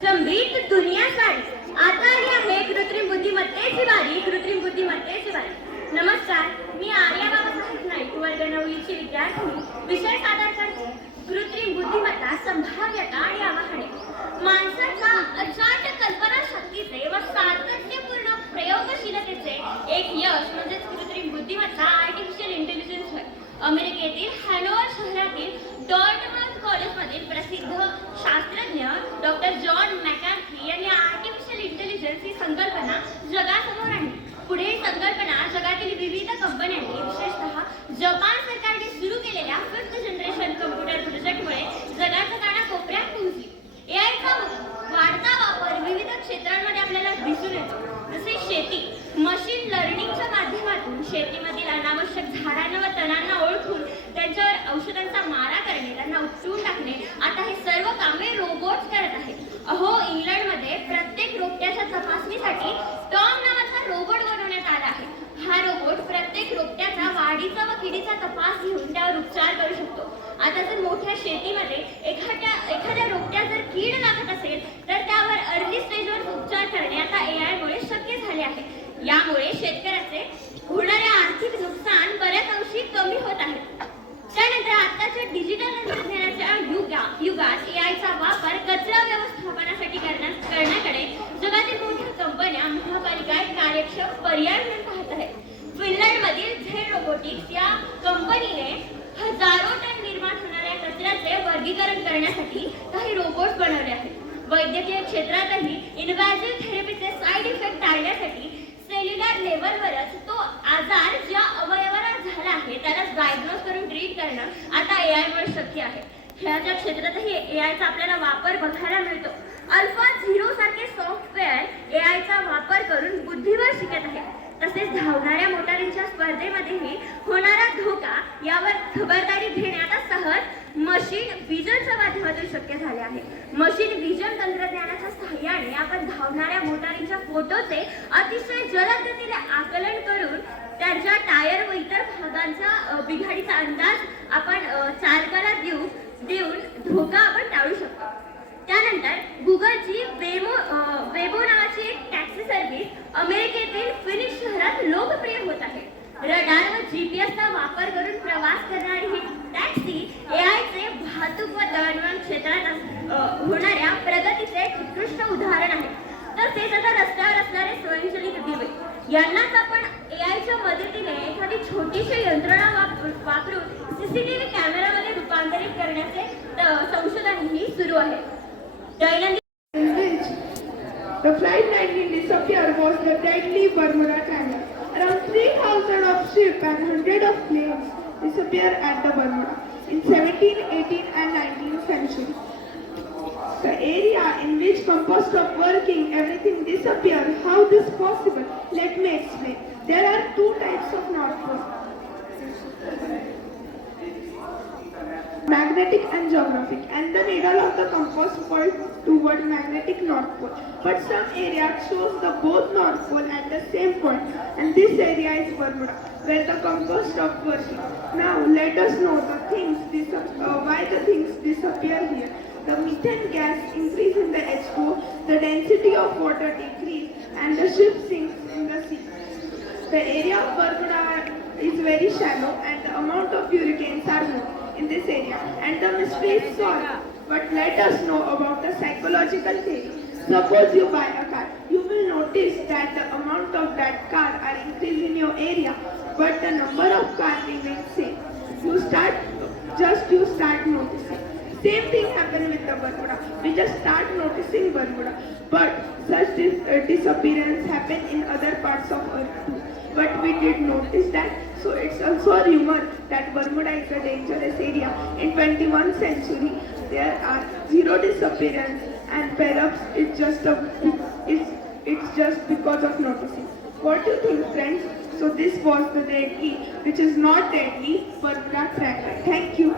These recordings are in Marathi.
समृद्ध दुनिया सारी आता आली आहे कृत्रिम बुद्धिमत्तेची बारी. कृत्रिम बुद्धिमत्तेची बारी. नमस्कार, मी आर्या बाबासाहेब नाईक, वर्ग 9ची विद्यार्थिनी. विषय सादर करते कृत्रिम बुद्धिमत्ता, संभाव्यता आणि आव्हाने. माणसाच्या अचाट कल्पना शक्तीचे व सातत्यपूर्ण प्रयोगशीलतेचे एक यश म्हणजेच कृत्रिम बुद्धिमत्ता, आर्टिफिशियल इंटेलिजन्स होय. अमेरिकेतील हॅनोवर शहरातील डॉर्टमाउथ कॉलेजमधील प्रसिद्ध शास्त्रज्ञ डॉक्टर जॉन मॅकार्थी यांनी आर्टिफिशियल इंटेलिजन्स ही संकल्पना जगासमोर आणली. पुढे ही संकल्पना जगातील विविध कंपन्यांनी, विशेषतः जपान सरकारने सुरू केलेल्या 5th जनरेशन कम्प्युटर प्रोजेक्टमुळे जगाच्या कानाकोपऱ्यात पोहोचली. एआयचा वाढता वापर विविध क्षेत्रांमध्ये आपल्याला दिसून येतो. जसे शेती, मशीन लर्निंगच्या माध्यमातून शेतीमधील अनावश्यक झाडांना व तणांना ओळखून त्यांच्यावर औषधांचा मारा करणे, त्यांना उपटून टाकणे, आता हे सर्व कामे रोबोट्स करत आहेत. अहो, इंग्लंडमध्ये प्रत्येक रोपट्याच्या तपासणीसाठी टॉम नावाचा रोबोट बनवण्यात आला आहे. हा रोबोट प्रत्येक रोपट्याचा वाढीचा व किडीचा तपास घेऊन त्यावर उपचार करू शकतो. आता जर मोठ्या शेतीमध्ये एखाद्या रोपट्यात जर कीड लागत असेल तर त्यावर अर्ली स्टेजवर उपचार करणे आता एआयमुळे शक्य झाले आहे. यामुळे शेतकऱ्याचे होणारे आर्थिक नुकसान बऱ्याच अंशी कमी होत आहे. त्यानंतर आताच्या डिजिटल तंत्रज्ञानाच्या युगात एआयचा वापर कचरा व्यवस्थापनासाठी करण्याकडे जगातील मोठ्या कंपन्या, महापालिका कार्यक्षम पर्याय म्हणून पाहत आहेत. फिनलंडमधील झेड रोबोटिक्स या कंपनीने हजारो टन निर्माण होणाऱ्या कचऱ्याचे वर्गीकरण करण्यासाठी काही रोबोट्स बनवले आहेत. वैद्यकीय क्षेत्रातही इन्व्हेसिव्ह थेरपीचे साईड इफेक्ट टाळण्यासाठी सेल्युलर लेवलवरच तो आजार ज्या अवयवाला झाला आहे त्याला डायग्नोज करून ट्रीट करणं आता एआयमुळे शक्य आहे. खेळाच्या क्षेत्रातही एआयचा आपल्याला वापर बघायला मिळतो. AlphaZero सारखे सॉफ्टवेअर एआयचा वापर करून बुद्धिबळ शिकत आहे. तसेच धावणाऱ्या मोटारींच्या स्पर्धेमध्येही होणारा धोका यावर खबरदारी घेणे आता सहज मशीन विजनच्या माध्यमातून शक्य झाले आहे. मशीन विजन तंत्रज्ञानाच्या सहाय्याने आपण धावणाऱ्या मोटारींच्या फोटोचे अतिशय जलद गतीने आकलन करून त्यांच्या टायर व इतर भागांचा बिघाडीचा अंदाज आपण चालकाला देऊन धोका आपण टाळू शकतो. त्यानंतर गुगलची वेबो नावाची एक टॅक्सी सर्व्हिस अमेरिकेतील फिनिक्स शहरात लोकप्रिय होत आहे. रडार व जीपीएसचा वापर करून प्रवास करणारी ही टॅक्सी एआयचे वाहतूक व दळणवळण क्षेत्रात होणाऱ्या प्रगतीचे एक उत्कृष्ट उदाहरण आहे. तसेच आता रस्त्यावर असणारे स्वयंचलित दिवे यांनाच आपण एआयच्या मदतीने एखादी छोटीशी यंत्रणा वापरून सीसीटीव्ही कॅमेरामध्ये रूपांतरित करण्याचे संशोधनही सुरू आहे. The flight 19 disappear was the deadly Bermuda Triangle. Around 3,000 of ships and hundreds of planes disappeared at the Bermuda in 17th, 18th and 19th century. The area in which compost of working everything disappeared. How this possible? Let me explain. There are two types of North Pole: magnetic and geographic, and the needle of the compass points toward magnetic North Pole. But some area shows the both North Pole at the same point, and this area is Bermuda, where the compass stops working. Now let us know why the things disappear here. The methane gas increase in the H2O, the density of water decrease, and the ship sinks in the sea. The area of Bermuda is very shallow, and the amount of hurricanes are low in this area, and the mystery is solved. But let us know about the psychological theory. Suppose you buy a car, you will notice that the amount of that car are increased in your area, but the number of cars remains same. You start noticing. Same thing happened with the Bermuda. We just start noticing Bermuda, but such disappearance happen in other parts of Earth too. But we did notice that, so it's also a rumor that Bermuda is a dangerous area. In 21st century, there are zero disappearance, and perhaps it's just because of noticing. What do you think, friends? So this was the deadly, which is not deadly, Bermuda Triangle. Thank you.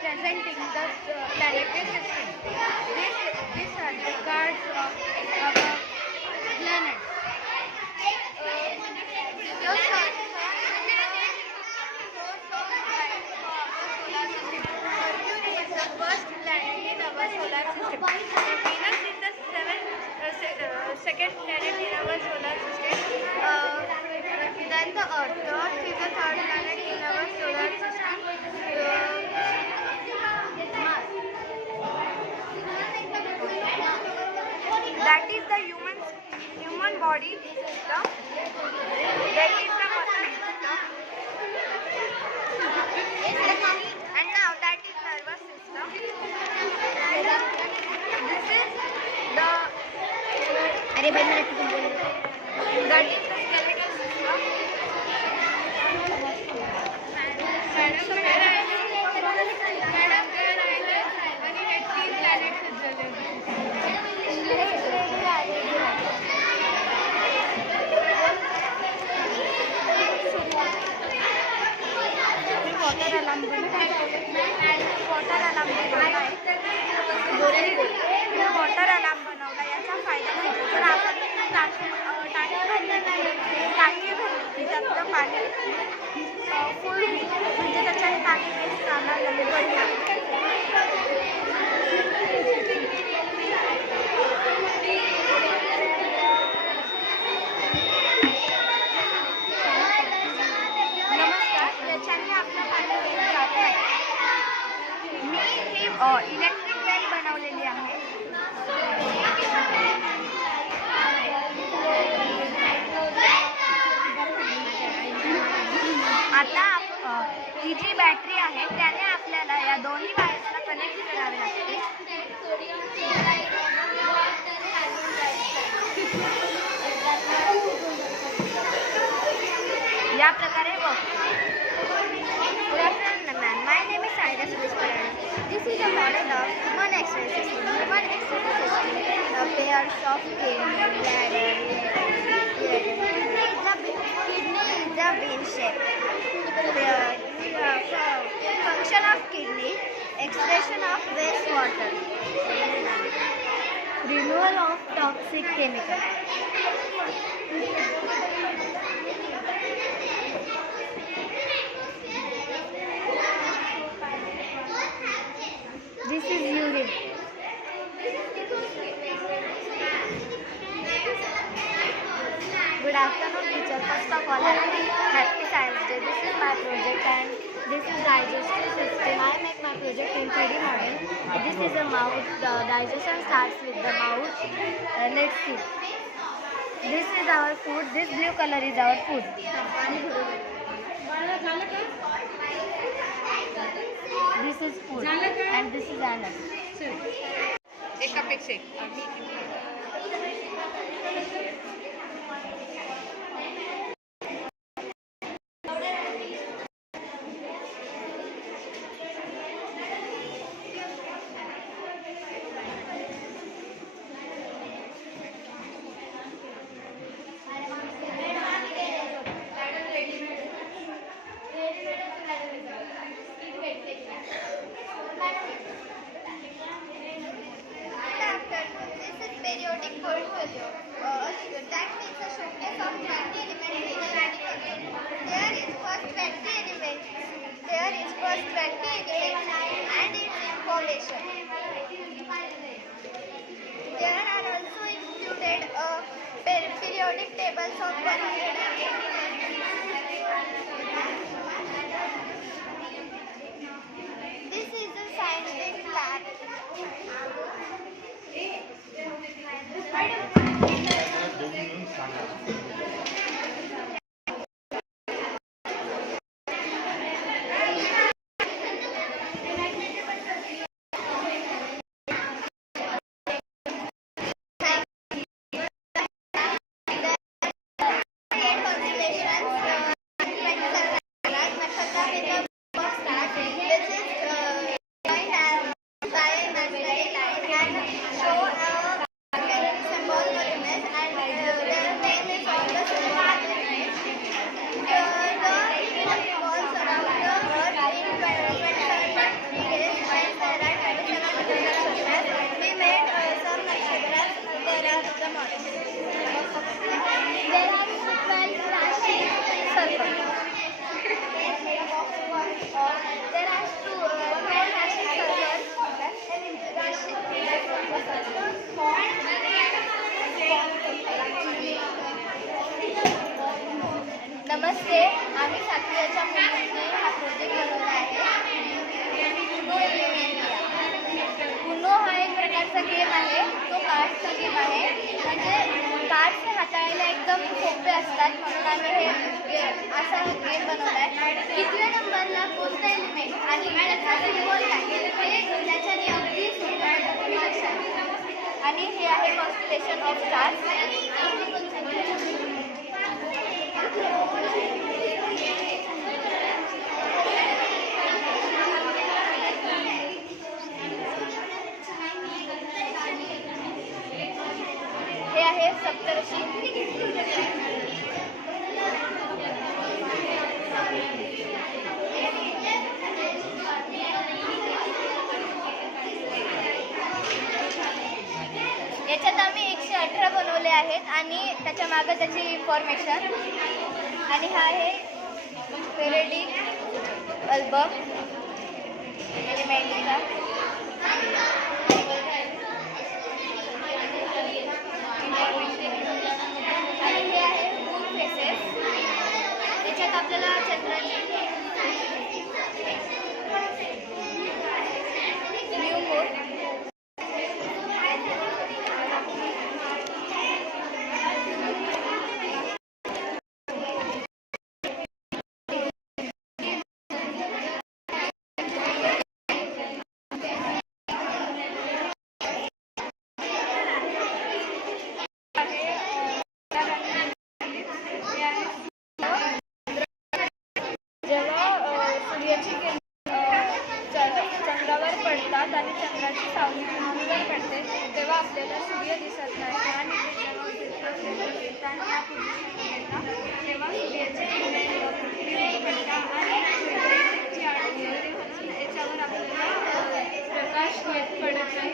Presenting the planetary system. These are the cards of our planet. Your first planet in our solar system. Venus is the second planet in our solar system. Then the Earth. The Earth is the third planet in our solar system. Mars. That is the human body system. That is the muscle system. And now that is nervous system. This is the that is the skeletal system. Madam, there are 18 planets water alarm water alarm बनवला याचा फायदा म्हणजे जर आपण टाकी भरली त्यातलं पाणी फुल म्हणजे त्याच्याने पाणी वेस्ट जाणार नमस्कार, याच्याने आपलं पाणी वेस्ट जात नाही. मी ही इलेक्ट्रिक व्हॅन बनवलेली आहे. आता ही जी बॅटरी आहे त्याने आपल्याला या दोन्ही वायर्सला कनेक्ट करावे लागते. या प्रकारे Good afternoon, ma'am. My name is Saida Sulisparani. This is a model of human X-ray system. Human X-ray system pairs of kidney, bladder, kidney is the vein shape. Function of kidney, excretion of wastewater, removal of toxic chemical. This is urine. Good afternoon, teacher. First of all, happy Science Day. This is my project and this is digestive system. I make my project in 3D model. This is a mouth. The digestion starts with the mouth. Let's see. This is our food. This blue color is our food. This is food and this is anus. एकापेक्षा एक. Periodic portfolio. That means a showcase of 20 elements. There is first 20 elements. There is first 20 elements and its information. There are also included periodic tables of 100 This is a scientific lab. कार्ड्सचा गेम आहे. तो कार्ड्सचा गेम आहे. म्हणजे कार्ड्स हे हाताळायला एकदम सोपे असतात, म्हणून आम्ही हे असा गेम बनवला आहे. कितव्या नंबरला कोणता एलिमेंट आणि त्याचा सिम्बॉल काय हे त्याच्याने अगदी सोपं लक्षात. आणि हे आहे कॉन्स्टलेशन ऑफ स्टार्स. हे आहे सप्तर्षी. याच्यात आम्ही 118 बनवले आहेत आणि त्याच्या मागे त्याची इन्फॉर्मेशन. आणि हा आहे पेरियडिक अल्बम एलिमेंटचा. आणि हे आहे मून फेसेस. याच्यात आपल्याला चंद्राची न्यू मून. चंद्रावर पडतात आणि चंद्राची सावली पृथ्वीवर पडते तेव्हा आपल्याला सूर्य दिसत नाही आणि तेव्हा सूर्याचे पृथ्वीवर पडतात आणि याच्यावर आपल्याला प्रकाश येत पडत नाही,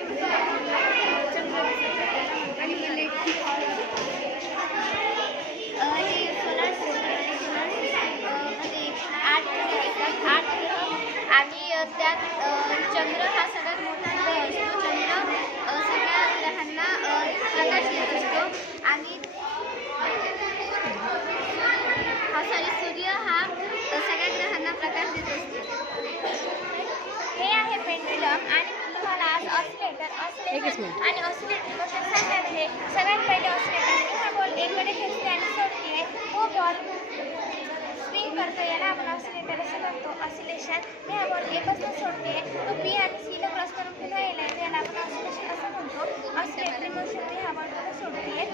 चंद्र दिसत आणि आणि त्यात चंद्र हा सगळ्यात मोठा ग्रह असतो. चंद्र सगळ्या ग्रहांना प्रकाश देत असतो आणि सूर्य हा सगळ्या ग्रहांना प्रकाश देत असतो. हे आहे पेंडुलम आणि तुम्हाला आज ऑसिलेटर आणि ऑसिलेटर बद्दल सांगणार आहे. सगळ्यात पहिले ऑसिलेटर हा बॉल एककडे खेचते आणि सोडते. तो बॉल स्विंग करतो, याला आपण ऑसिलेटर असं म्हणतो. ऑसिलेशन हे हा बॉल एपासून सोडते, तो बी आणि सीला क्रॉस करून पुन्हा यायला याला आपण ऑसिलेशन असं म्हणतो. ऑसिलेटरी मोशनने हा बॉल पुन्हा सोडते.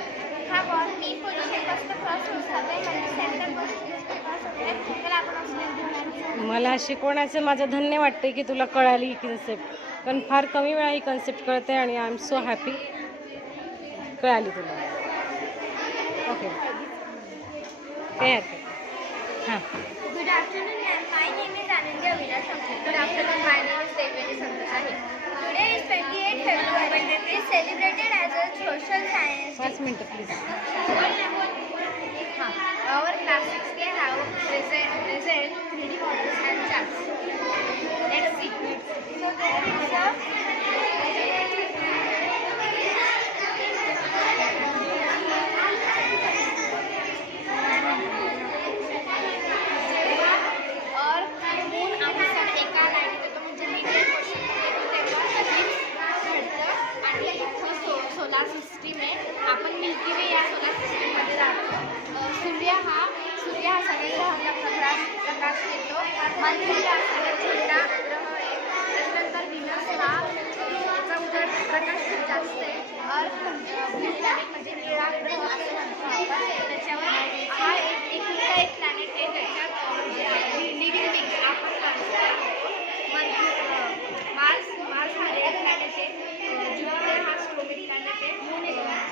हा बॉल बी पोझिशनपासून क्रॉस होत जातो म्हणजे सेंटर पोझिशनपासून क्रॉस होते, त्याला आपण ऑसिलेटर. मला शिकवण्याचं माझं धन्य वाटतं की तुला कळाली ही कन्सेप्ट, कारण फार कमी वेळा ही कन्सेप्ट कळते आणि आय एम सो हॅपी कळाली तुला. ओके, काय हरकत. हां, Good afternoon, ma'am. My name is Anindya Vilas. Good afternoon. My name is Devani Santosh. Today is 28 February. It is celebrated as a social science. 5 मिनटं please. Our classics they have present 3D models and charts. Let's see. So there is a solar system आहे. आपण मिल्की वे या सोलार सिस्टीममध्ये राहतो. सूर्य हा सगळ्या ग्रहांना प्रकाश देतो. मंगळ हा सगळ्यात छोटा ग्रह आहे. त्याच्यानंतर व्हीनस हा त्याचा उजेड प्रकाश खूप जास्त आहे. अर्थ ब्लू प्लॅनेट म्हणजे निळा ग्रह असं म्हणतो आपण. त्याच्यावर हा एकुलता एक प्लॅनेट आहे त्याच्यात लिव्हिंग बिंग आपण मार्स हा रेड प्लॅनेट आहे. ज्युपिटर हा स्ट्रोबिक प्लॅनेट आहे. मून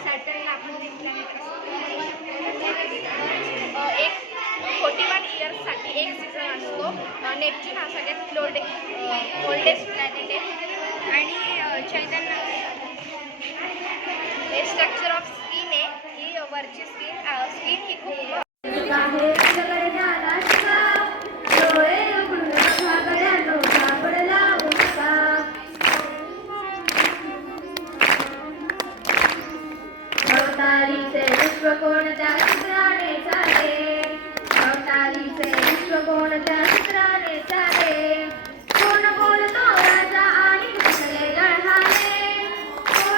सॅटर्न आपण रिंग प्लॅनेट असतो. एक 41 इयर्ससाठी एक सीझन असतो. नेपच्यून हा सगळ्यात ओल्डेस्ट प्लॅनेट आहे. आणि चैतन्य हे स्ट्रक्चर ऑफ स्किन आहे. ही वरची स्किन ही खूप कोणत्या सूत्राने चाले, अवतारीचे विश्व कोणत्या सूत्राने चाले. कोण बोलतो राजा आणि कुठले गळहाले, कोण